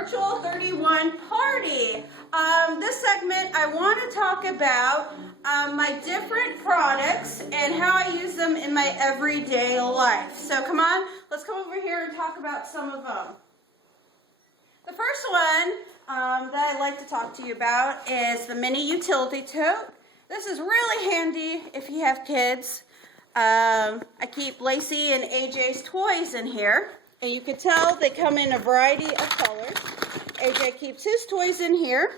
Virtual 31 party. This segment I want to talk about my different products and how I use them in my everyday life. So come on, let's come over here and talk about some of them. The first one that I'd like to talk to you about is the mini utility tote. This is really handy if you have kids. I keep Lacey and AJ's toys in here, and you can tell they come in a variety of colors. AJ keeps his toys in here,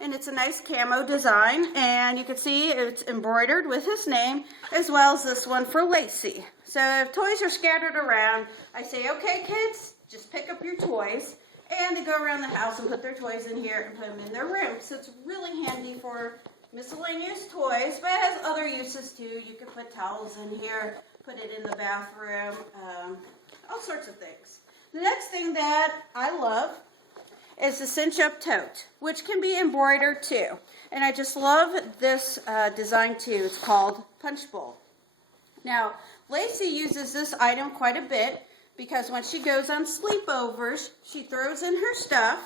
and it's a nice camo design, and you can see it's embroidered with his name, as well as this one for Lacey. So if toys are scattered around, I say, okay kids, just pick up your toys, and they go around the house and put their toys in here and put them in their room. So it's really handy for miscellaneous toys, but it has other uses too. You can put towels in here, put it in the bathroom, all sorts of things. The next thing that I love is the cinch up tote, which can be embroidered too. And I just love this design too. It's called Punch Bowl. Now, Lacey uses this item quite a bit because when she goes on sleepovers, she throws in her stuff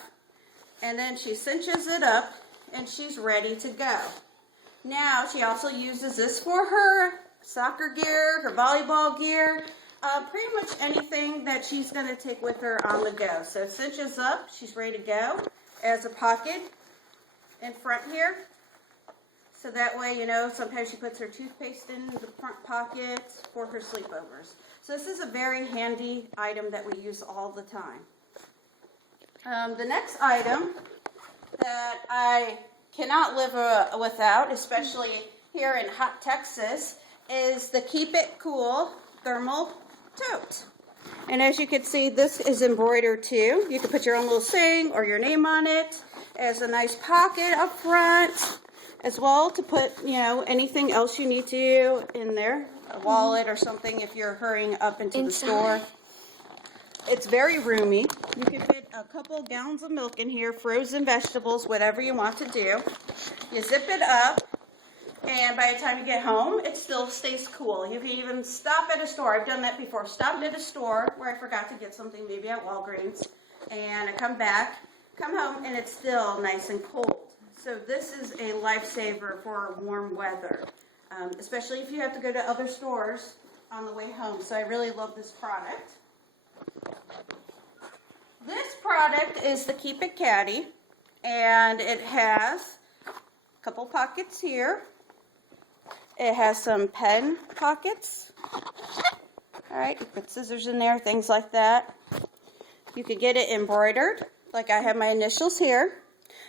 and then she cinches it up and she's ready to go. Now, she also uses this for her soccer gear, her volleyball gear, pretty much anything that she's going to take with her on the go. So it cinches up, she's ready to go. As a pocket in front here. So that way, you know, sometimes she puts her toothpaste in the front pocket for her sleepovers. So this is a very handy item that we use all the time. The next item that I cannot live without, especially here in hot Texas, is the Keep It Cool thermal tote. And as you can see, this is embroidered too. You can put your own little saying or your name on it. It has a nice pocket up front as well to put, you know, anything else you need to in there, a wallet or something if you're hurrying up into the store. It's very roomy. You can fit a couple gallons of milk in here, frozen vegetables, whatever you want to do. You zip it up, and by the time you get home, it still stays cool. You can even stop at a store. I've done that before. Stopped at a store where I forgot to get something, maybe at Walgreens, and I come back, come home, and it's still nice and cold. So this is a lifesaver for warm weather, especially if you have to go to other stores on the way home. So I really love this product. This product is the Keep It Caddy, and it has a couple pockets here. It has some pen pockets. All right, you put scissors in there, things like that. You could get it embroidered, like I have my initials here.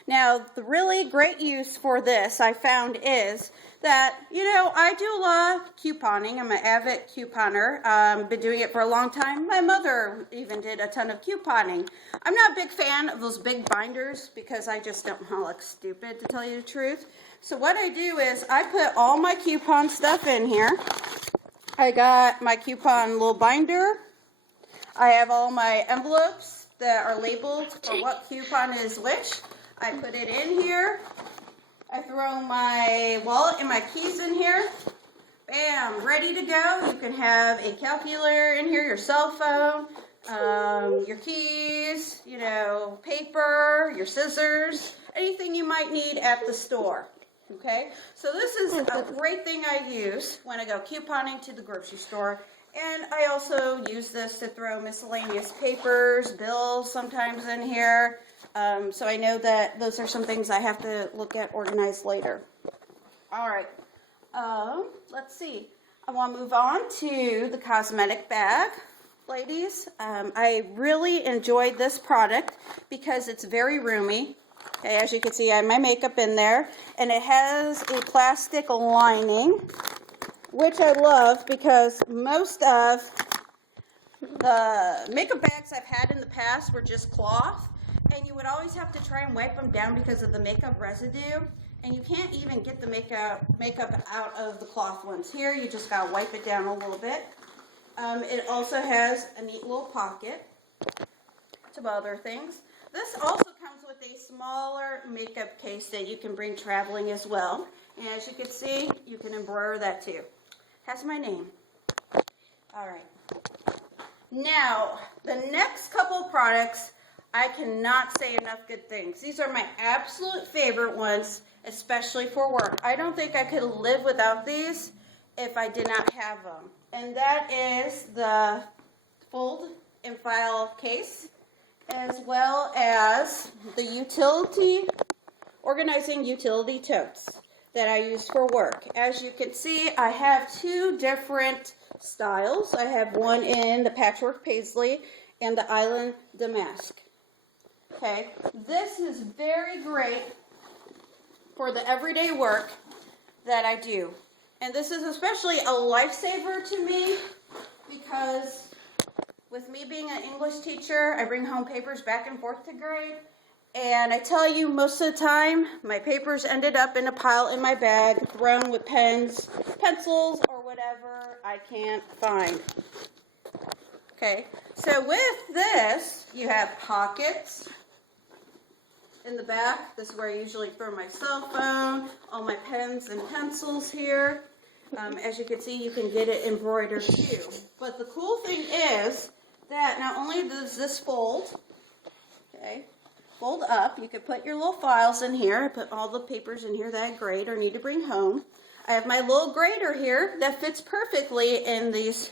Now, the really great use for this I found is that, you know, I do a lot of couponing. I'm an avid couponer. Been doing it for a long time. My mother even did a ton of couponing. I'm not a big fan of those big binders because I just don't want to look stupid, to tell you the truth. So what I do is I put all my coupon stuff in here. I got my coupon little binder. I have all my envelopes that are labeled for what coupon is which. I put it in here. I throw my wallet and my keys in here. Bam, ready to go. You can have a calculator in here, your cell phone, your keys, you know, paper, your scissors, anything you might need at the store. Okay, so this is a great thing I use when I go couponing to the grocery store. And I also use this to throw miscellaneous papers, bills sometimes in here. So I know that those are some things I have to look at organized later. All right. Let's see. I want to move on to the cosmetic bag, ladies. I really enjoyed this product because it's very roomy. Okay, as you can see, I have my makeup in there. And it has a plastic lining, which I love because most of the makeup bags I've had in the past were just cloth, and you would always have to try and wipe them down because of the makeup residue, and you can't even get the makeup out of the cloth ones. Here, you just gotta wipe it down a little bit. It also has a neat little pocket, some other things. This also comes with a smaller makeup case that you can bring traveling as well, and as you can see, you can embroider that too. Has my name. All right. Now, the next couple of products I cannot say enough good things. These are my absolute favorite ones, especially for work. I don't think I could live without these if I did not have them. And that is the fold and file case, as well as the organizing utility totes that I use for work. As you can see, I have two different styles. I have one in the patchwork paisley and the island damask. Okay, this is very great for the everyday work that I do. And this is especially a lifesaver to me because with me being an English teacher, I bring home papers back and forth to grade. And I tell you, most of the time, my papers ended up in a pile in my bag, thrown with pens, pencils, or whatever I can't find. Okay, so with this, you have pockets in the back. This is where I usually throw my cell phone, all my pens and pencils here. As you can see, you can get it embroidered too. But the cool thing is that not only does this fold, okay, fold up, you can put your little files in here. I put all the papers in here that I grade or need to bring home. I have my little grater here that fits perfectly in these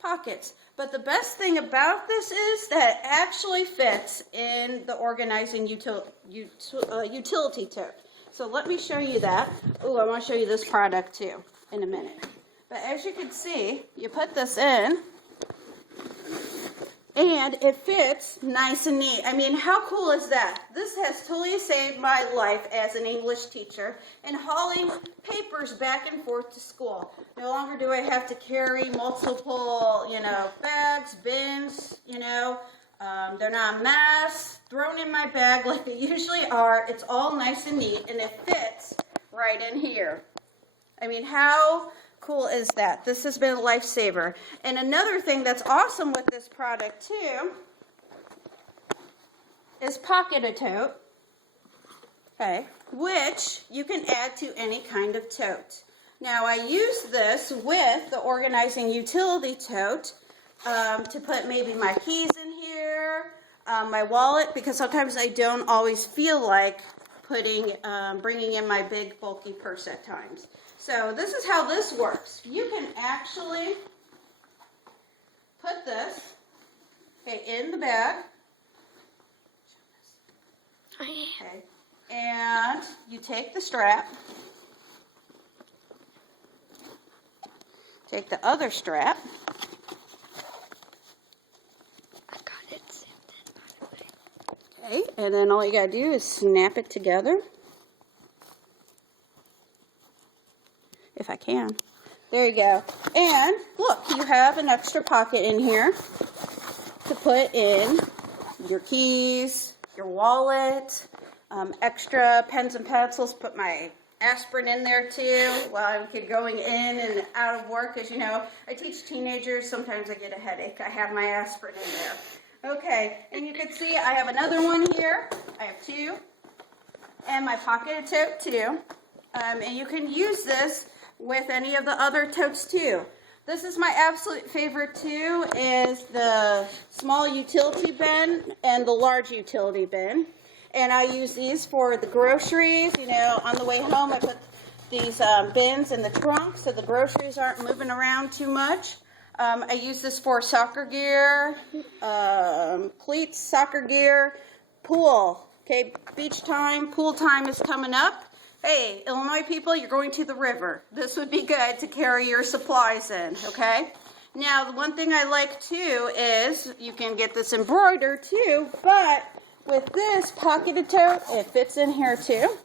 pockets. But the best thing about this is that it actually fits in the organizing utility tote. So let me show you that. Oh, I want to show you this product too in a minute. But as you can see, you put this in and it fits nice and neat. I mean, how cool is that? This has totally saved my life as an English teacher and hauling papers back and forth to school. No longer do I have to carry multiple, bags, bins, they're not a mess, thrown in my bag like they usually are. It's all nice and neat and it fits right in here. I mean, how cool is that? This has been a lifesaver. And another thing that's awesome with this product too is Pocket-A-Tote, okay, which you can add to any kind of tote. Now I use this with the organizing utility tote to put maybe my keys in here, my wallet, because sometimes I don't always feel like bringing in my big bulky purse at times. So this is how this works. You can actually put this in the bag. Okay. And you take the strap. Take the other strap. I got it zipped in, by the way. Okay, and then all you gotta do is snap it together. If I can. There you go. And look, you have an extra pocket in here to put in your keys, your wallet, extra pens and pencils. Put my aspirin in there too while I'm going in and out of work. As you know, I teach teenagers. Sometimes I get a headache. I have my aspirin in there. Okay, and you can see I have another one here. I have two. And my Pocket-A-Tote too. And you can use this with any of the other totes too. This is my absolute favorite too, is the small utility bin and the large utility bin. And I use these for the groceries. On the way home I put these bins in the trunk so the groceries aren't moving around too much. I use this for soccer gear, cleats, soccer gear, pool. Okay, beach time, pool time is coming up. Hey, Illinois people, you're going to the river. This would be good to carry your supplies in, okay? Now, the one thing I like too is you can get this embroidered too, but with this Pocket-A-Tote, it fits in here too.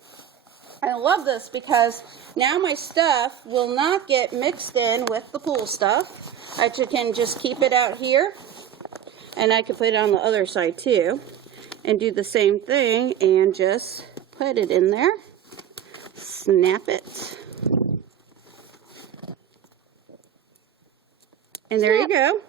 I love this because now my stuff will not get mixed in with the pool stuff. I can just keep it out here, and I can put it on the other side too, and do the same thing and just put it in there. Snap it. And there you go.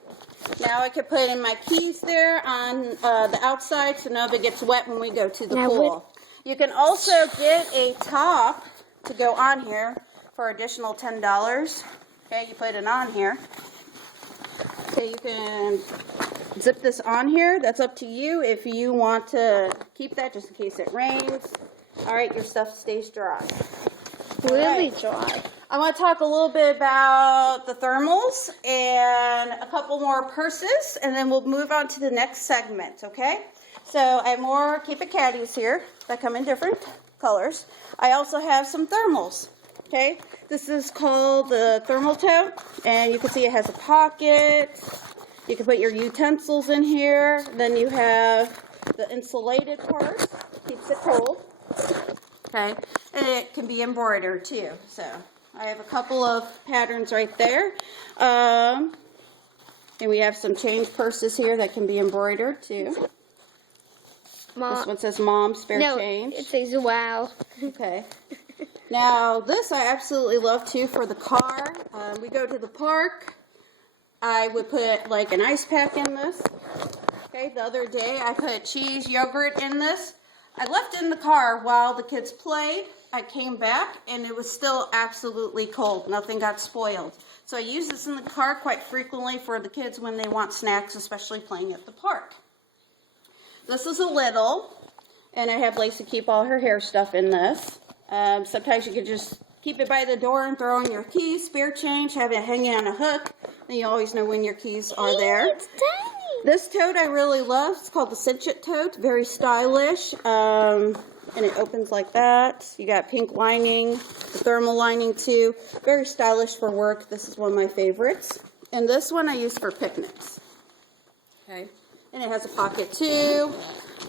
Now I can put in my keys there on the outside so nobody gets wet when we go to the pool. You can also get a top to go on here for additional $10. Okay, you put it on here. Okay, you can zip this on here. That's up to you if you want to keep that just in case it rains. All right, your stuff stays dry. Really dry. I want to talk a little bit about the thermals and a couple more purses, and then we'll move on to the next segment, okay? So I have more Keep It Caddies here that come in different colors. I also have some thermals, okay? This is called the thermal tote, and you can see it has a pocket. You can put your utensils in here. Then you have the insulated part, keeps it cold, okay? And it can be embroidered too, so I have a couple of patterns right there. And we have some change purses here that can be embroidered too. Mom. This one says Mom Spare Change. It says wow. Okay. Now this I absolutely love too for the car. We go to the park. I would put like an ice pack in this. Okay, the other day I put cheese, yogurt in this. I left it in the car while the kids played. I came back and it was still absolutely cold. Nothing got spoiled. So I use this in the car quite frequently for the kids when they want snacks, especially playing at the park. This is a little, and I have Lacey keep all her hair stuff in this. Sometimes you can just keep it by the door and throw in your keys, spare change, have it hanging on a hook. Then you always know when your keys are there. It's tiny. This tote I really love. It's called the Cinch It tote. Very stylish. And it opens like that. You got pink lining, the thermal lining too. Very stylish for work. This is one of my favorites. And this one I use for picnics. Okay. And it has a pocket too.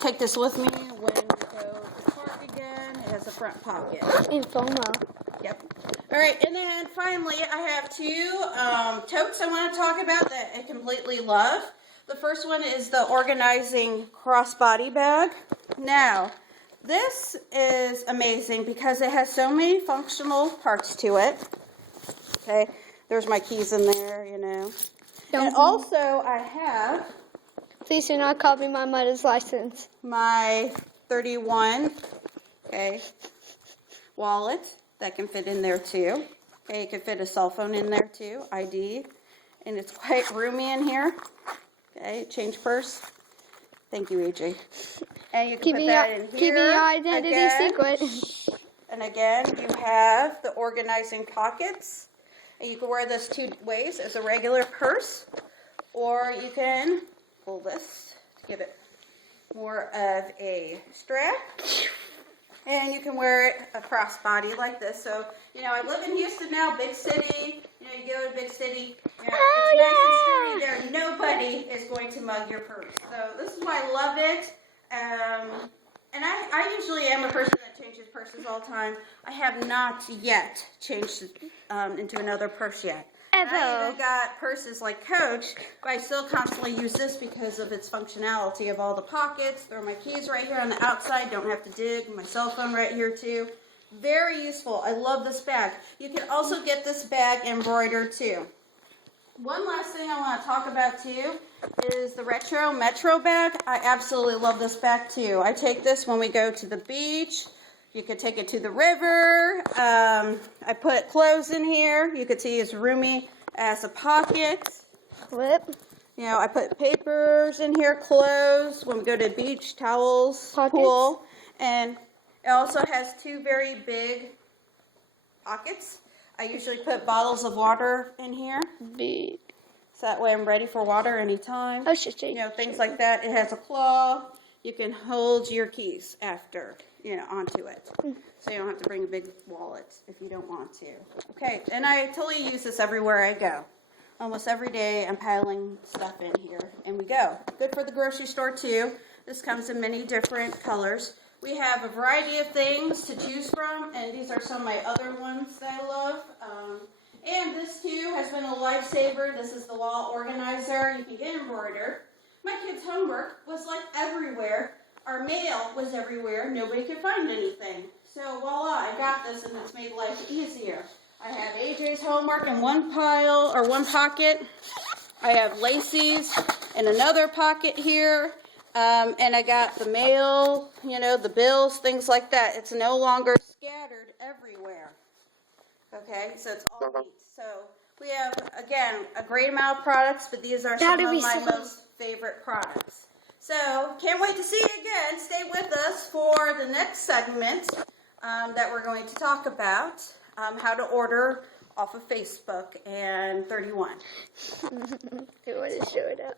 Take this with me when we go to the park again. It has a front pocket. And FOMO. Yep. All right, and then finally I have two totes I want to talk about that I completely love. The first one is the organizing crossbody bag. Now, this is amazing because it has so many functional parts to it. Okay, there's my keys in there, you know. And also I have Please do not copy my mother's license. my 31, okay, wallet that can fit in there too. Okay, it can fit a cell phone in there too, ID, and it's quite roomy in here. Okay, change purse. Thank you, AJ. And you can put that in here. Keeping your identity again. secret. And again, you have the organizing pockets. And you can wear this two ways as a regular purse, or you can pull this to give it more of a strap. And you can wear it a crossbody like this. So, you know, I live in Houston now, big city. You know, you go to a big city, you know, it's nice and sturdy there. Nobody is going to mug your purse. So this is why I love it. And I usually am a person that changes purses all the time. I have not yet changed into another purse yet. And I even got purses like Coach, but I still constantly use this because of its functionality of all the pockets. Throw my keys right here on the outside. Don't have to dig. My cell phone right here too. Very useful. I love this bag. You can also get this bag embroidered too. One last thing I want to talk about too is the Retro Metro bag. I absolutely love this bag too. I take this when we go to the beach. You could take it to the river. I put clothes in here. You could see it's roomy as a pocket. Clip. You know, I put papers in here, clothes, when we go to the beach, towels, Pockets. pool. And it also has two very big pockets. I usually put bottles of water in here. Big. So that way I'm ready for water anytime. Oh, shit. You know, things like that. It has a claw. You can hold your keys after, you know, onto it. So you don't have to bring a big wallet if you don't want to. Okay, and I totally use this everywhere I go. Almost every day I'm piling stuff in here, and we go. Good for the grocery store too. This comes in many different colors. We have a variety of things to choose from, and these are some of my other ones that I love. And this too has been a lifesaver. This is the wall organizer. You can get embroidered. My kids' homework was like everywhere. Our mail was everywhere. Nobody could find anything. So voila, I got this, and it's made life easier. I have AJ's homework in one pile, or one pocket. I have Lacey's in another pocket here. And I got the mail, you know, the bills, things like that. It's no longer scattered everywhere. Okay, so it's all neat. So We have, again, a great amount of products, but these are some That'd of be my so- most favorite products. So, can't wait to see you again. Stay with us for the next segment that we're going to talk about, how to order off of Facebook and 31. You want to show it up?